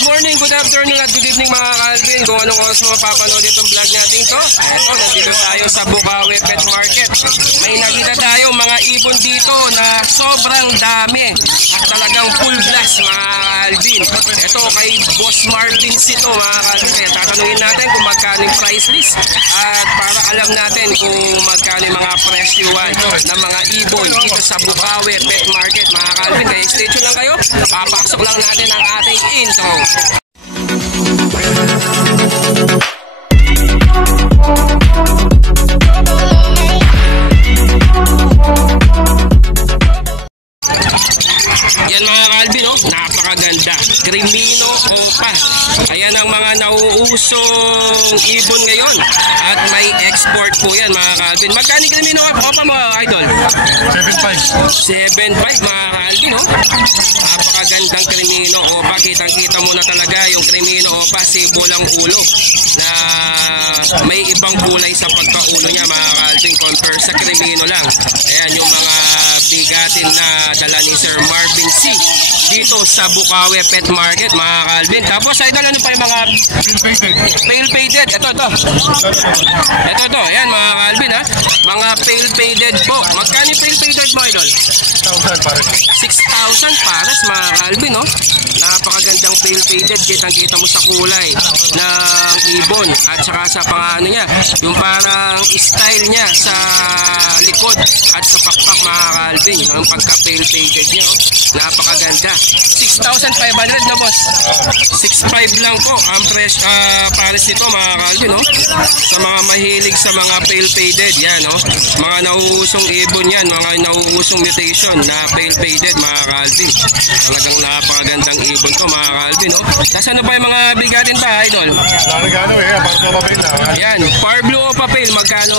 Good morning, good afternoon at good evening mga Calvin. Kung anong oras mo mapapanood itong vlog natin to. Eto, nandito tayo sa Bukawi Pet Market. May nakita tayo mga ibon dito na sobrang dami at talagang full blast mga Calvin. Ito kay Boss Marvin Sito mga Calvin. Kaya tatanungin natin kung magkano yung price list at para alam natin kung magkano yung mga presyuan ng mga ibon dito sa Bukawi Pet Market mga Calvin. Kaya stay tuned lang kayo. Papasok lang natin ang ating intro. Yan mga Calvin, oh, napakaganda. Crimino Opa. Ayan ang mga nauusong ibon ngayon. At may export po yan mga Calvin. Magkano Crimino Opa mga idol? 7.5 mga Calvin, oh. Napakagandang Crimino Opa. Kitang-kita mo na talaga yung Crimino Opa. Sibo lang ulo. Na may ibang kulay sa pagkaulo niya mga Calvin. Compare sa Crimino lang. Ayan yung mga bigatin na dala ni Sir Marvin C. Dito sa Bukawi Pet Market mga Calvin. Tapos idol, ano pa yung mga pale faded? Ito. Ayan mga Calvin ha. Mga pale faded po. Magkano yung pale faded mga idol? 6,000 pares mga Calvin, no? Napakagandang pale faded. Kitang-kita mo sa kulay ng ibon at saka sa pangano niya. Yung parang style niya sa likod at sa pakpak mga Calvin. Ang pagka pale faded niya, oh. Napakaganda. 6,500 na boss. 6,500 lang po ang pares nito mga Calvin, no? Sa mga mahilig sa mga pale faded yan, no? Mga nauusong ibon yan, mga nauusong mutation na pale faded mga Calvin. Talagang napakagandang ibon to mga Calvin, no? Tapos ano pa yung mga bigatin pa idol? Yan, Far Blue Opa Pale, magkano?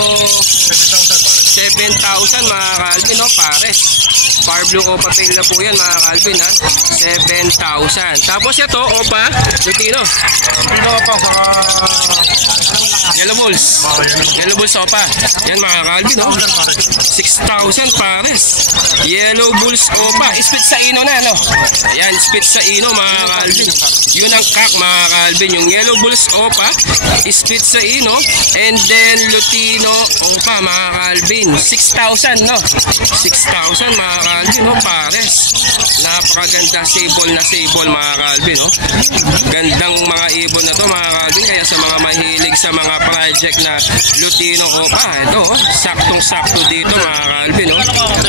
7,000 mga Calvin, no? Pares. Far Blue Opa Pale na po yan mga Calvin ha. 7,000. Tapos ito Opa Lutino. Yellow Bulls. Yellow Bulls Opa. Yan mga Calvin, no? 6,000 pares. Yellow Bulls Opa. Split sa ino na, no? Ayan, split sa ino mga Calvin. Yun ang kak mga Calvin. Yung Yellow Bulls Opa, split sa ino. And then Lutino Opa mga Calvin. 6,000, no? 6,000 mga Calvin, no? Pares. Napakaganda. Sable na sable mga Calvin, no? Gandang mga ibon na to mga Calvin. Kaya sa mga mahilig sa mga project na Lutino Opa, ito, saktong-sakto dito mga Calvin, no?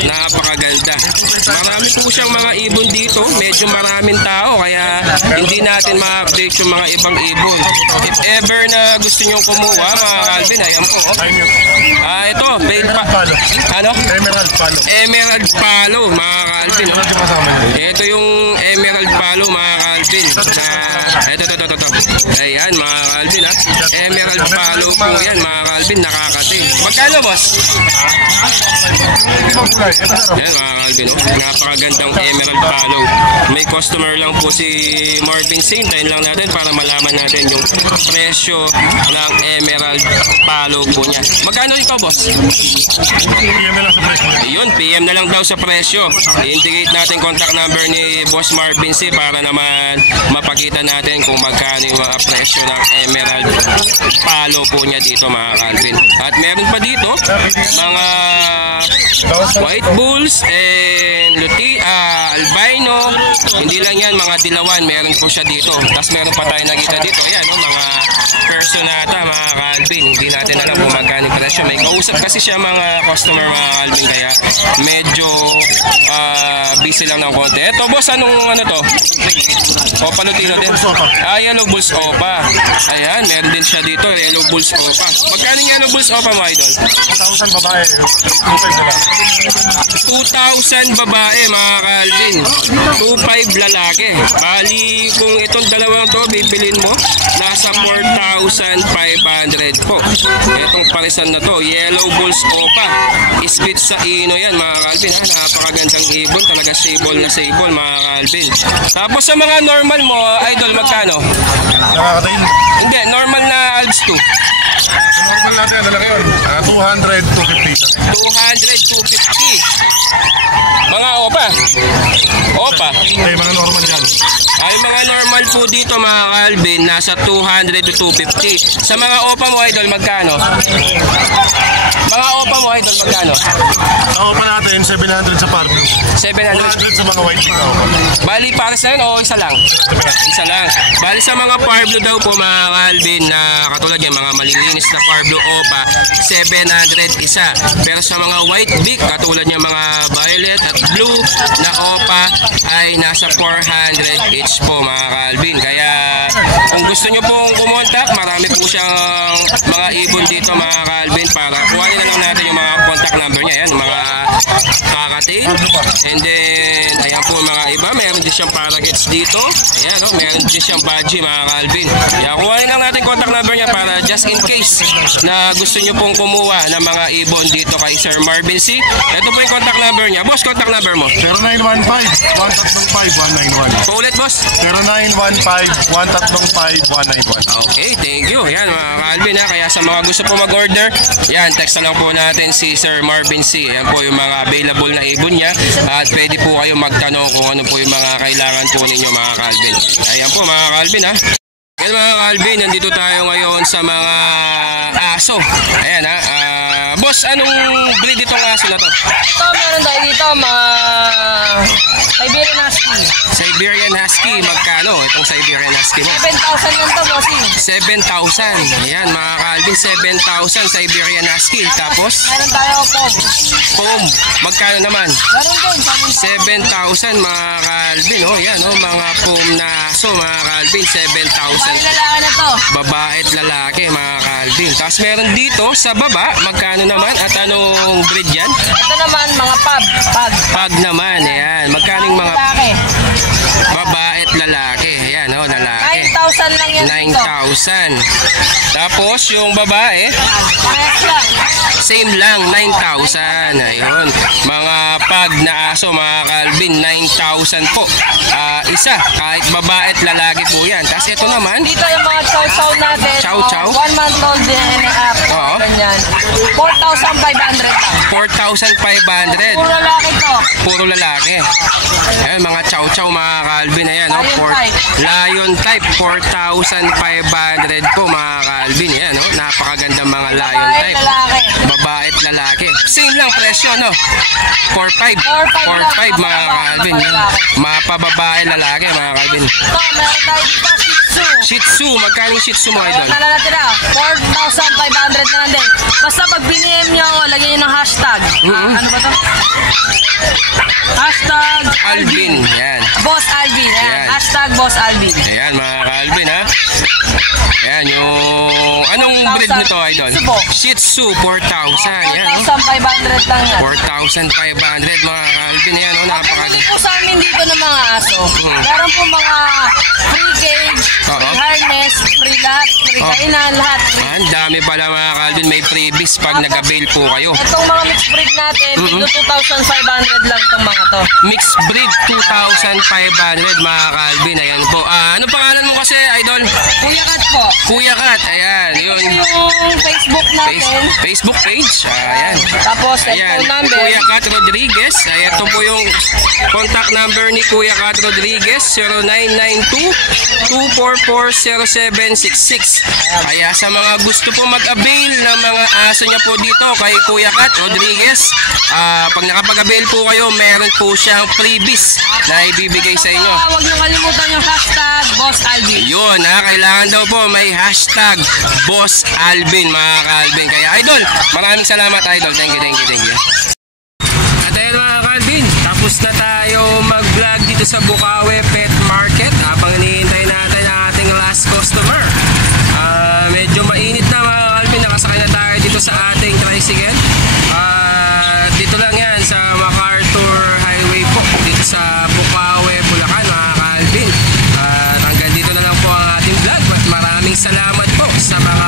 Napakaganda. Marami po siyang mga ibon dito. Medyo maraming tao kaya hindi natin ma-update yung mga ibang ibon. If ever na gusto nyo kumuha mga Calvin, ayan po, oh. Ito, ano? Emerald Palo mga Calvin, no? Ito yung Emerald Palo mga Calvin. Ito. Ayan mga Calvin, ha? Emerald Palo po yan mga Calvin, nakakati. Magkano boss? Ayan mga Calvin, no? Napakagandang Emerald Palo. May customer lang po si Marvin Saint. Tayin lang natin para malaman natin yung presyo ng Emerald Palo po niya. Magkano ito boss? Yun, PM na lang daw sa presyo. I-indicate natin contact number ni Boss Marvin C para naman mapakita natin kung magkano yung mga presyo ng Emerald Palo po niya dito mga Calvin. At meron pa dito mga White Bulls and Albino. Hindi lang yan, mga dilawan. Meron po siya dito. Tapos meron pa tayo nakita dito. Yan, no, mga personata mga Calvin. Hindi natin alam kung magkano yung presyo. May kausap kasi siya mga customer mga Calvin. Kaya medyo busy lang ng konti. Eto boss, anong ano to? Opa Lutino din. Yellow Bulls Opa. Ayan, meron din siya dito. Yellow Bulls Opa. Magkano yung Yellow Bulls Opa mga idol? 2,000 babae. 2,000 babae mga Calvin. 2,500 lalaki. Bali kung itong dalawang to bibilin mo, nasa 4,500 po. Itong parisan na to, Yellow Bulls Opa. Split sa ino yan mga Calvin, ha? Napakagandang ibon. Talaga sable na sable mga Calvin. Tapos sa mga normal mo idol, magkano? Nakakatayin. Hindi, normal na Alps 2. Normal natin, ano lang yun? 200, 250. 200, 250. Mga Opa. Opa. Ay, mga normal yan. Ay, mga normal normal po dito mga Calvin, nasa 200 to 250. Sa mga opa mo idol, magkano? Mga opa mo idol, magkano? Ako pa natin, 700 sa Pardo. 700. 200 sa mga white pig ako. Bali, pares na yun o isa lang? Isa lang. Bali sa mga Parblo daw po mga Calvin, na katulad yung mga malilinis na Parblo opa, 700 isa. Pero sa mga white beak, katulad yung mga violet at blue na opa, ay nasa 400 each po mga Calvin. Kaya kung gusto nyo pong kumontak, marami po siyang mga ibon dito mga Calvin, para kuhanin na lang natin yung mga contact number niya. Yan, mga kakatil. And then, ayan po mga iba, meron din siyang parakeets dito. Ayan, oh, meron din siyang budgie mga Calvin. Kaya kuhanin lang natin contact number niya para just in case na gusto nyo pong kumuha ng mga ibon dito kay Sir Marvin C. Ito po yung contact number niya. Boss, contact number mo. 0915-135-191. Paulit, boss. 0915-135-191. Okay, thank you. Yan mga Calvin ha. Kaya sa mga gusto po mag-order, yan, text na lang po natin si Sir Marvin C. Yan po yung mga available na ibon niya. At pwede po kayo magtanong kung ano po yung mga kailangan po ninyo mga Calvin. Ayan po mga Calvin ha. Yan mga Calvin, nandito tayo ngayon sa mga aso. Ayan ha. Boss, anong breed itong aso na to? Ito, meron tayo dito, mga Siberian Husky. Siberian Husky, magkano itong Siberian Husky mo? 7,000 lang to, bossing. 7,000. Ayan mga Calvin, 7,000 Siberian Husky. Tapos, Meron tayo po. foam, magkano naman? Meron din, 7,000. 7,000 mga Calvin. Oh, yan oh, mga foam na aso mga Calvin, 7,000. Bahay lalaki na to. Babae at lalaki mga Calvin. Tapos meron dito sa baba, magkano naman at anong breed yan? Ito naman, mga pug. Pag naman, ayan. Magkano yung mga Lalaki. babae at lalaki? Ayan oh, lalaki. 9,000 lang yan dito. 9,000. Tapos yung babae, Parehas lang. same lang, 9,000. Ayun. Mga pag na aso, mga Calvin, 9,000 po. Isa, kahit babae at lalaki po yan. Tapos ito naman, Dito yung mga chow-chow natin. Chow-chow? 1 month old din and a half. Oo. Ganyan. 4,500 lang. 4,500. Puro lalaki to. Puro lalaki. Ayan, mga chow-chow, mga Calvin. Ayan, oh, Lion type. Lion type, 4,500 po, mga Calvin. Ayan, oh, napakaganda mga lion Babae, type. lalaki. Babae at lalaki. Same lang presyo, no? 4,500. 4,500 4,500 mga Calvin. Yan. Mapababae lalaki, mga Calvin. Ito, meron tayo dito, Shih Tzu. Shih Tzu, magkano yung Shih Tzu mo, idol? Wala na natira. 4,500 na lang din. Basta pag biniem nyo ako, lagyan nyo ng hashtag. Ano ba to? Hashtag Alvin. Yan. Boss Alvin. Ayan. Yan. Hashtag Boss Alvin. Ayan, mga Calvin, ha? Ayan, yung... Anong breed nito, idol? Shih Tzu po. Shih Tzu, 4,000. Yan, no? 4,500 lang yan. 4,500, mga Calvin. Ayan, no? Napakaganda. Dito sa amin dito ng mga aso, meron po mga free cage, Oo. free harness, free lahat, free Oo. kainan, lahat. Free. Ang dami pala mga Calvin, may freebies pag nag-avail po kayo. Itong mga mixed breed natin, dito 2,500 lang itong mga to. Mixed breed, 2,500 mga Calvin. Ayan po. Ano pangalan mo kasi, idol? Kuya Kat po. Kuya Kat. Ayan, yun. Yung Facebook natin. Facebook page. Ayan. Tapos, Ayan, cellphone number. Kuya Kat Rodriguez. Ayan, ito po yung contact number ni Kuya Kat Rodriguez, 0992-244-0766. Kaya sa mga gusto po mag-avail ng mga aso niya po dito kay Kuya Kat Rodriguez, pag nakapag-avail po kayo, meron po siyang freebies na ibibigay sa inyo. Huwag niyo kalimutan yung hashtag Boss Alvin. Yun ha, kailangan daw po may hashtag Boss Alvin mga Calvin. Kaya idol, maraming salamat idol. Thank you, thank you, thank you. At ayun mga Calvin, tapos na tayo mag-vlog dito sa Bukawi Pet Market. Habang hinihintay natin ang ating last customer. Medyo mainit na mga Calvin, nakasakay na tayo dito sa ating tricycle. Dito lang yan sa MacArthur Highway po, dito sa Bukawi, Bulacan mga Calvin. Hanggang dito na lang po ang ating vlog. Maraming salamat po sa mga